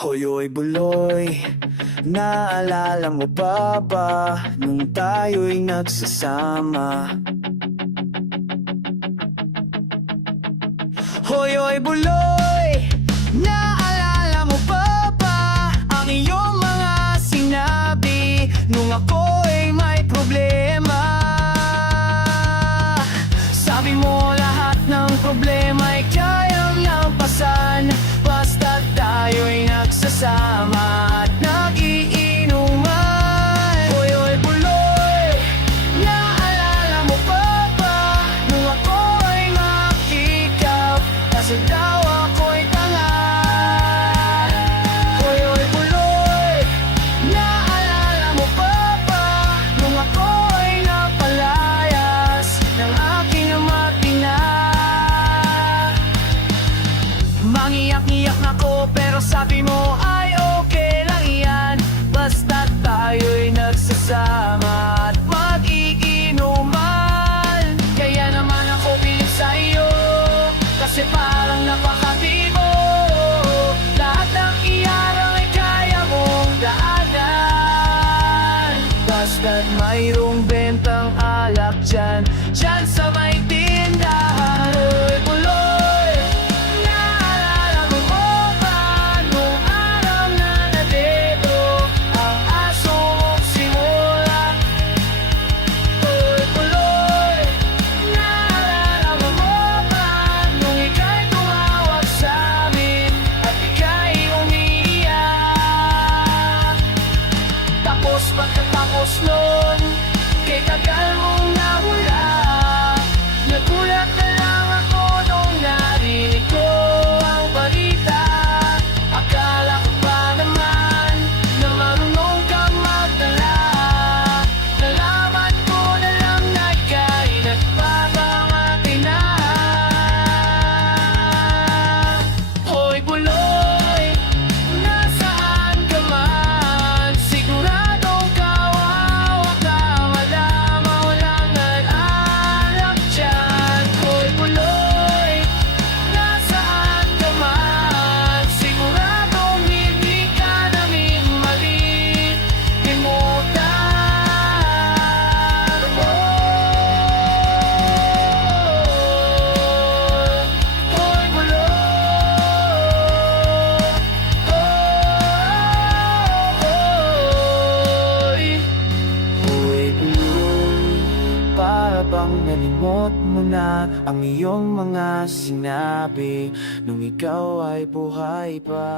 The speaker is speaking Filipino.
Hoy, oy, buloy, naalala mo pa ba nung tayo'y nagsasama? Hoy, oy, buloy, naalala mo pa ba ang iyong mga sinabi nung ako'y may problema? Sabi mo lahat ng problema'y kayang lampasan basta't tayo'y nagsasama at nag-iinuman. Hoy, oy, buloy, naalala mo pa ba nung ako'y makikap kasi daw ako'y tanga? Hoy, oy, buloy, naalala mo pa ba nung ako'y napalayas ng aking makina? Mangiyak-iyak ako pero sabi mo ay okay lang yan basta tayo'y nagsasama at mag-iinuman. Kaya naman ako pilit sa'yo kasi parang napakatibo. Lahat ng iarang ay kaya mong daanan basta't mayroong bentang alak dyan sa may tindahan. Hoy, buloy, naalala mo ba nung araw na nandito ang asong simula? Hoy, buloy, naalala mo ba nung ika'y tumawag sa'min at ika'y umiiyak? Tapos pagkatapos nun, kay tagal mong nawala, nagulat na lang ako nung narinig ko ang balita. Akala ko ba naman na marunong kang magdala? Nalaman ko na lang na ika'y nagpapangati na. Hoy, buloy, nasaan ka man? Siguradong kawawa ka, wala maulang nag-alak dyan. Hoy, buloy, nasaan ka man? Siguradong hindi ka namin malilimutan. Hoy, buloy, para bang nalimot mo na ang iyong mga sinabi nung ikaw ay buhay pa?